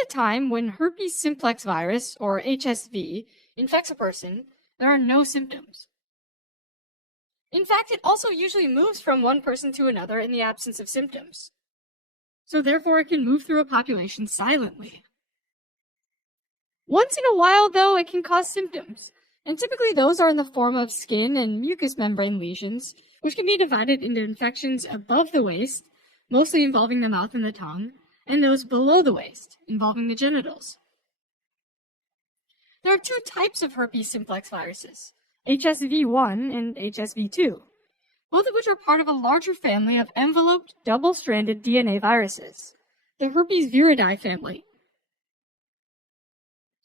of the time, when herpes simplex virus, or HSV, infects a person, there are no symptoms. In fact, it also usually moves from one person to another in the absence of symptoms. So therefore, it can move through a population silently. Once in a while, though, it can cause symptoms, and typically those are in the form of skin and mucous membrane lesions, which can be divided into infections above the waist, mostly involving the mouth and the tongue, and those below the waist, involving the genitals. There are two types of herpes simplex viruses, HSV1 and HSV2, both of which are part of a larger family of enveloped, double-stranded DNA viruses, the herpes viridae family.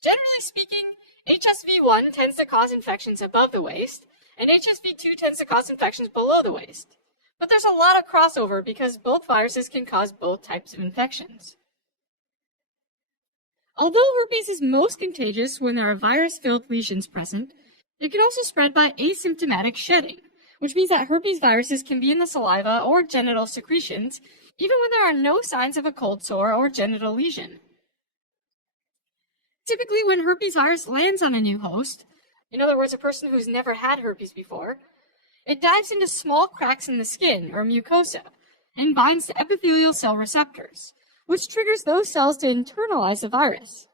Generally speaking, HSV1 tends to cause infections above the waist, and HSV2 tends to cause infections below the waist. But there's a lot of crossover because both viruses can cause both types of infections. Although herpes is most contagious when there are virus-filled lesions present, it can also spread by asymptomatic shedding, which means that herpes viruses can be in the saliva or genital secretions, even when there are no signs of a cold sore or genital lesion. Typically, when herpes virus lands on a new host, in other words, a person who's never had herpes before, it dives into small cracks in the skin, or mucosa, and binds to epithelial cell receptors, which triggers those cells to internalize the virus.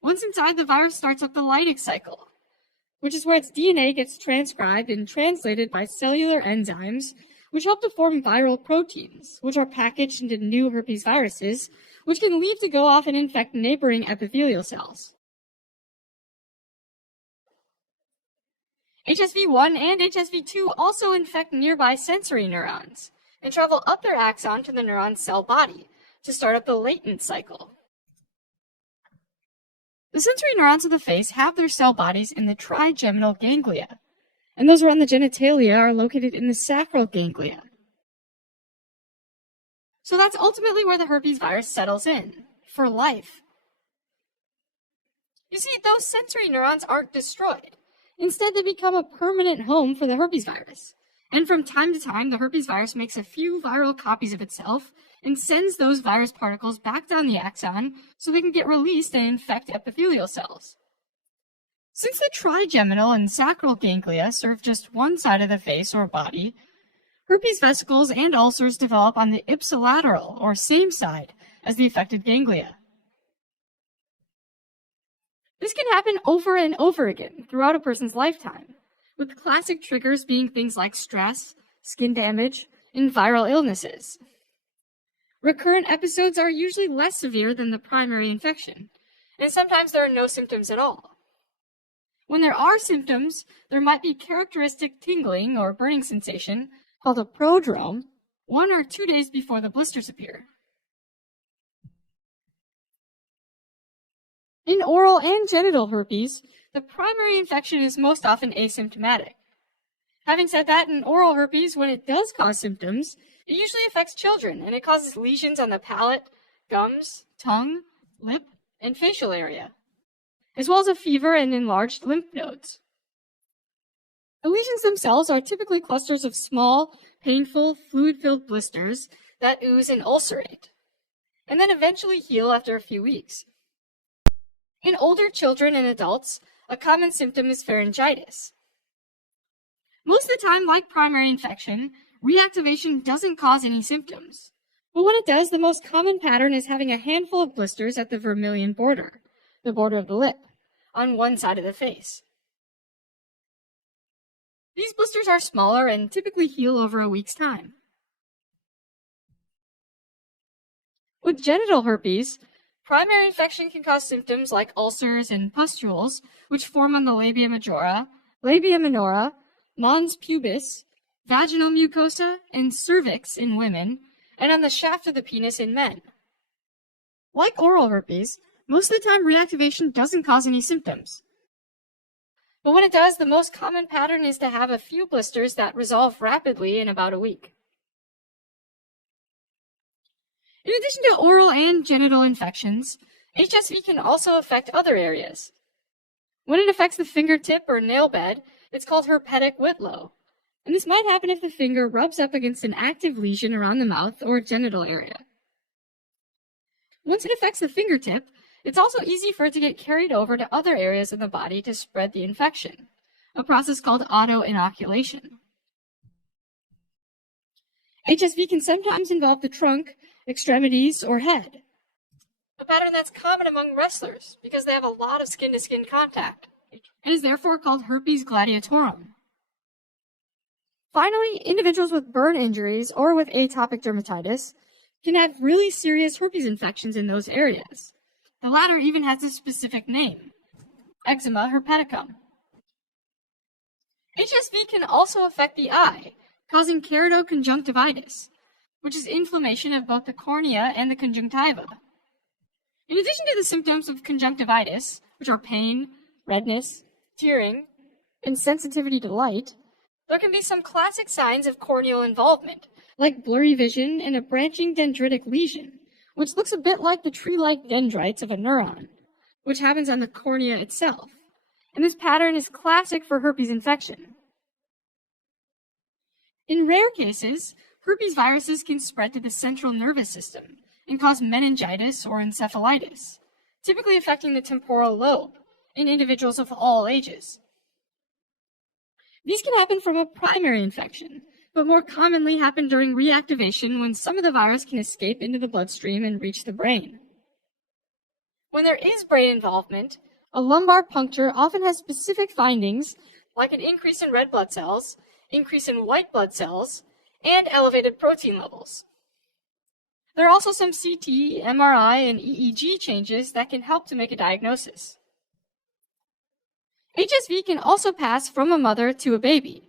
Once inside, the virus starts up the Leydig cycle, which is where its DNA gets transcribed and translated by cellular enzymes, which help to form viral proteins, which are packaged into new herpes viruses, which can leave to go off and infect neighboring epithelial cells. HSV1 and HSV2 also infect nearby sensory neurons and travel up their axon to the neuron's cell body to start up the latent cycle. The sensory neurons of the face have their cell bodies in the trigeminal ganglia, and those around the genitalia are located in the sacral ganglia. So that's ultimately where the herpes virus settles in, for life. You see, those sensory neurons aren't destroyed. Instead, they become a permanent home for the herpes virus. And from time to time, the herpes virus makes a few viral copies of itself and sends those virus particles back down the axon so they can get released and infect epithelial cells. Since the trigeminal and sacral ganglia serve just one side of the face or body, herpes vesicles and ulcers develop on the ipsilateral, or same side, as the affected ganglia. This can happen over and over again throughout a person's lifetime, with classic triggers being things like stress, skin damage, and viral illnesses. Recurrent episodes are usually less severe than the primary infection, and sometimes there are no symptoms at all. When there are symptoms, there might be characteristic tingling or burning sensation, called a prodrome, 1 or 2 days before the blisters appear. In oral and genital herpes, the primary infection is most often asymptomatic. Having said that, in oral herpes, when it does cause symptoms, it usually affects children, and it causes lesions on the palate, gums, tongue, lip, and facial area, as well as a fever and enlarged lymph nodes. The lesions themselves are typically clusters of small, painful, fluid-filled blisters that ooze and ulcerate, and then eventually heal after a few weeks. In older children and adults, a common symptom is pharyngitis. Most of the time, like primary infection, reactivation doesn't cause any symptoms. But when it does, the most common pattern is having a handful of blisters at the vermilion border, the border of the lip, on one side of the face. These blisters are smaller and typically heal over a week's time. With genital herpes, primary infection can cause symptoms like ulcers and pustules, which form on the labia majora, labia minora, mons pubis, vaginal mucosa, and cervix in women, and on the shaft of the penis in men. Like oral herpes, most of the time reactivation doesn't cause any symptoms. But when it does, the most common pattern is to have a few blisters that resolve rapidly in about a week. In addition to oral and genital infections, HSV can also affect other areas. When it affects the fingertip or nail bed, it's called herpetic whitlow, and this might happen if the finger rubs up against an active lesion around the mouth or genital area. Once it affects the fingertip, it's also easy for it to get carried over to other areas of the body to spread the infection, a process called auto-inoculation. HSV can sometimes involve the trunk, extremities, or head, a pattern that's common among wrestlers because they have a lot of skin-to-skin contact, and is therefore called herpes gladiatorum. Finally, individuals with burn injuries or with atopic dermatitis can have really serious herpes infections in those areas. The latter even has a specific name, eczema herpeticum. HSV can also affect the eye, causing keratoconjunctivitis, which is inflammation of both the cornea and the conjunctiva. In addition to the symptoms of conjunctivitis, which are pain, redness, tearing, and sensitivity to light, there can be some classic signs of corneal involvement, like blurry vision and a branching dendritic lesion, which looks a bit like the tree-like dendrites of a neuron, which happens on the cornea itself. And this pattern is classic for herpes infection. In rare cases, herpes viruses can spread to the central nervous system and cause meningitis or encephalitis, typically affecting the temporal lobe in individuals of all ages. These can happen from a primary infection, but more commonly happen during reactivation when some of the virus can escape into the bloodstream and reach the brain. When there is brain involvement, a lumbar puncture often has specific findings like an increase in red blood cells, increase in white blood cells, and elevated protein levels. There are also some CT, MRI, and EEG changes that can help to make a diagnosis. HSV can also pass from a mother to a baby.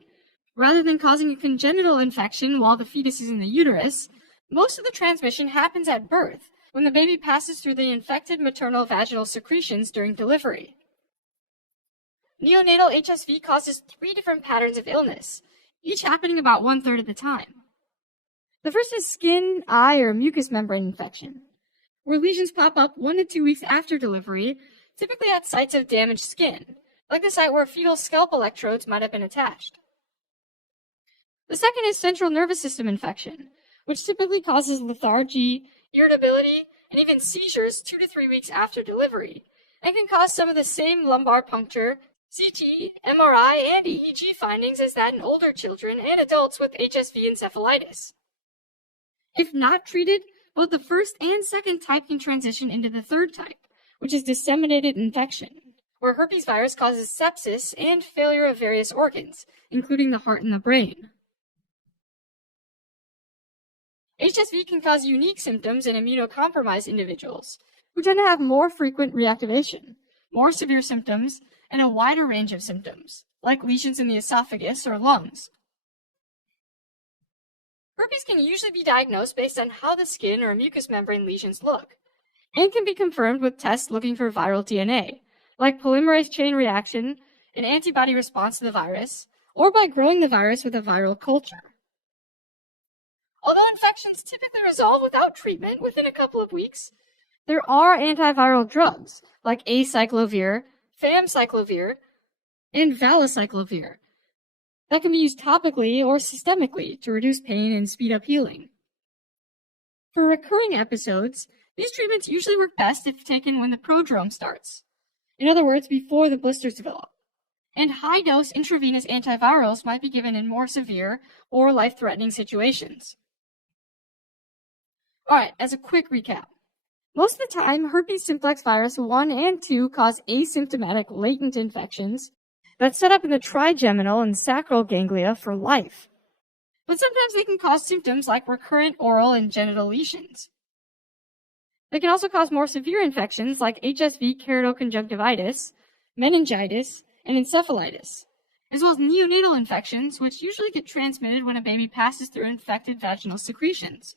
Rather than causing a congenital infection while the fetus is in the uterus, most of the transmission happens at birth, when the baby passes through the infected maternal vaginal secretions during delivery. Neonatal HSV causes 3 different patterns of illness, each happening about 1/3 of the time. The first is skin, eye, or mucous membrane infection, where lesions pop up 1 to 2 weeks after delivery, typically at sites of damaged skin, like the site where fetal scalp electrodes might have been attached. The second is central nervous system infection, which typically causes lethargy, irritability, and even seizures 2 to 3 weeks after delivery, and can cause some of the same lumbar puncture, CT, MRI, and EEG findings as that in older children and adults with HSV encephalitis. If not treated, both the first and second type can transition into the third type, which is disseminated infection, where herpes virus causes sepsis and failure of various organs, including the heart and the brain. HSV can cause unique symptoms in immunocompromised individuals, who tend to have more frequent reactivation, more severe symptoms, and a wider range of symptoms, like lesions in the esophagus or lungs. Herpes can usually be diagnosed based on how the skin or mucous membrane lesions look, and can be confirmed with tests looking for viral DNA, like polymerase chain reaction, an antibody response to the virus, or by growing the virus with a viral culture. Although infections typically resolve without treatment within a couple of weeks, there are antiviral drugs like acyclovir, famciclovir, and valacyclovir that can be used topically or systemically to reduce pain and speed up healing. For recurring episodes, these treatments usually work best if taken when the prodrome starts. In other words, before the blisters develop. And high-dose intravenous antivirals might be given in more severe or life-threatening situations. Alright, as a quick recap. Most of the time, herpes simplex virus 1 and 2 cause asymptomatic latent infections that set up in the trigeminal and sacral ganglia for life. But sometimes they can cause symptoms like recurrent oral and genital lesions. They can also cause more severe infections like HSV keratoconjunctivitis, meningitis, and encephalitis, as well as neonatal infections, which usually get transmitted when a baby passes through infected vaginal secretions.